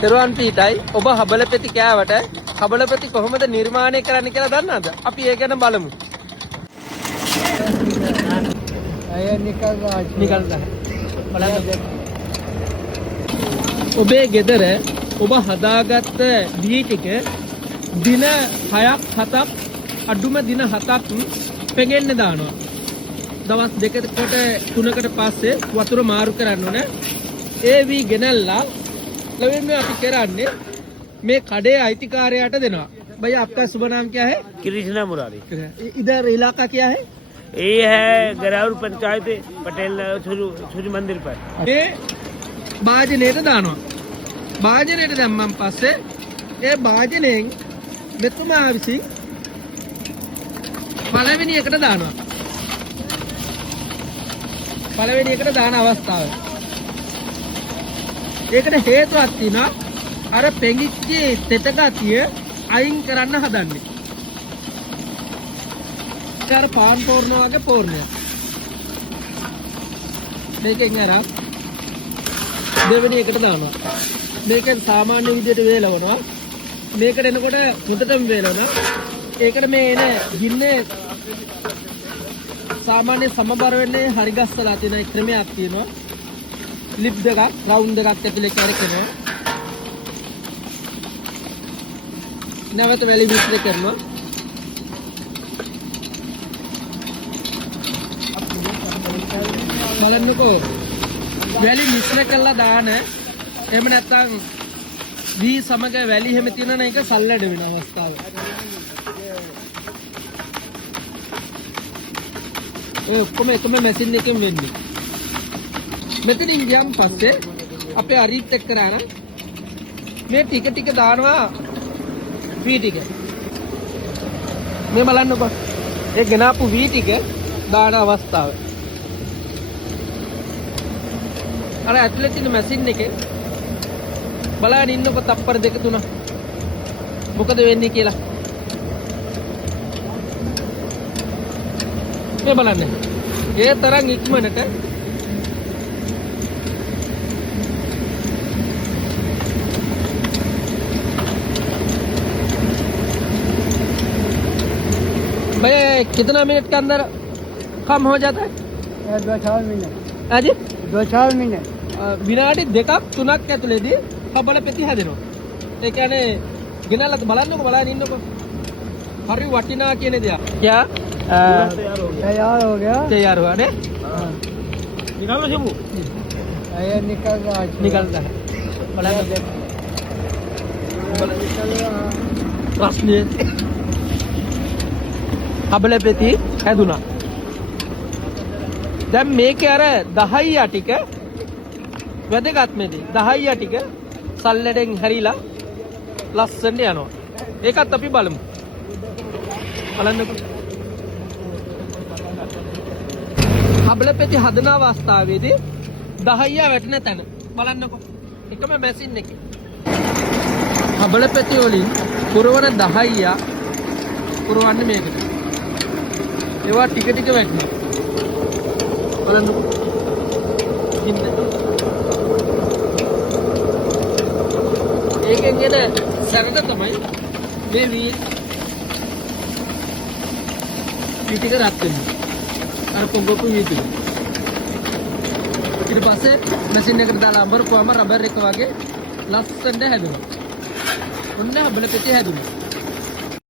තෙරුවන් පීඨයි ඔබ හබලපෙති කෑවට හබලපෙති කොහොමද නිර්මාණය කරන්න කියලා දන්නවද? අපි ඒ ගැන බලමු. අය නිකල් ඔබේ ගෙදර ඔබ හදාගත්ත දී ටික දින 6ක් 7ක් අඩුම දින 7ක් පෙඟෙන්න දානවා. දවස් 2කට 3කට පස්සේ වතුර මාරු කරන්න ඕන. ඒ වී ගෙනල්ලා लवेन में आप करने मैं खड़े आइतिकार्याट देना भैया आपका शुभ नाम क्या है? कृष्णा मुरारी। इधर इलाका क्या है? ये है गराउर पंचायत पटेल सूर्य मंदिर पर। ये बाजनेट दानो बाजनेट दम्मम पासे ये बाजने මෙතුමා විසින් පළවෙනි එකට දානවා. පළවෙනි එකට දාන අවස්ථාව. ඒකට හේතුවක් තියෙනවා. අර පෙඟිච්ච තෙත ගතිය අයින් කරන්න හදන්නේ. ඒතර පාන් පෝර්ණ වගේ පෝර්ණය. මේකෙන් අර දෙවෙනි එකට දානවා. මේකෙන් සාමාන්‍ය විදිහට වේලවනවා. මේකට එනකොට මුදටම වේලවනවා. ඒකට මේ එන ගින්නේ සාමාන්‍ය සමබර වෙන්නේ හරි ගස්සලා තියෙන ක්‍රමයක් තියෙනවා. ලිප් දෙකක් රවුන්ඩ් දෙකක් ඇතුලේ කරකිනවා. නැවත වැලි මිශ්‍ර කරනවා. බලන්නකෝ වැලි මිශ්‍ර කළා දාන එහෙම නැත්නම් වී සමග වැලි හැම තියෙන එක සල්ලඩ වෙන අවස්ථාව. ඒ ඔක්කොම එකම මැෂින් එකෙන් වෙන්නේ. මෙතනින් ගියන් පස්සේ අපේ අරිත් එක්ක කරාන මේ ටික ටික දානවා වී ටික. මේ බලන්නකෝ ඒ ගෙනාපු වී ටික දාන අවස්ථාව. අර ඇතුලේ තියෙන මැෂින් එකේ බලන්න ඉන්නකො තප්පර දෙක තුන මොකද වෙන්නේ කියලා. මේ බලන්න ඒ තරම් ඉක්මනට भैया कितना मिनट के अंदर कम हो जाता है? 2-4 मिनट. हाँ जी 2-4 मिनट. විනාඩි දෙකක් තුනක් ඇතුලේදී හබල පෙති හැදෙනවා. ඒ කියන්නේ ගෙනල්ලා බලන්නකො බලන්න ඉන්නකො. හරි වටිනා කියන දෙයක්. क्या तैयार हो गया. तैयार हुआ ने? निकालो शंभू। अय निकलता है. බලන්න ප්‍රශ්නේ හබල පෙති හැදුනා. දැන් මේකේ අර 10 ටික වැදගත් මේදී 10 ටික සල්ලඩෙන් හැරිලා ලස්සනට යනවා. ඒකත් අපි බලමු. බලන්නකෝ. හබල පෙති හදන අවස්ථාවේදී 10 වැටෙන තැන බලන්නකෝ. එකම මැෂින් එකේ. හබල පෙති වලින් පුරවන 10 පුරවන්නේ මේකට. ඒවා ටික ටික වැටෙනවා. බලන්නකෝ. ඒකෙන් එන සරද තමයි මේ වී ටික රත් වෙන්නේ. අර පොඟපු වී ටික. ඊට පස්සේ මැෂින් එකට දාලා අඹරපුවම රබර් එක වගේ ලස්සනට හැදෙනවා. ඔන්න හබල පෙති හැදුණා.